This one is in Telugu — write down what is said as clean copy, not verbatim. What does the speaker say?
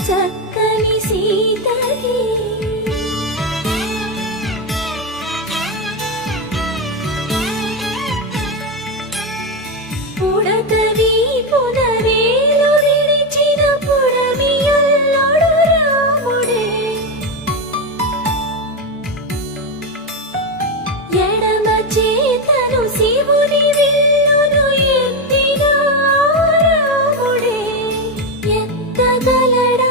చక్కని సీతకి పుడతవి పునవేలు విడిచిన పుడమియల్లుడు రాముడే ఎడమ చేతను శివుని విల్లును ఎత్తిన రాముడే ఎత్తగలడా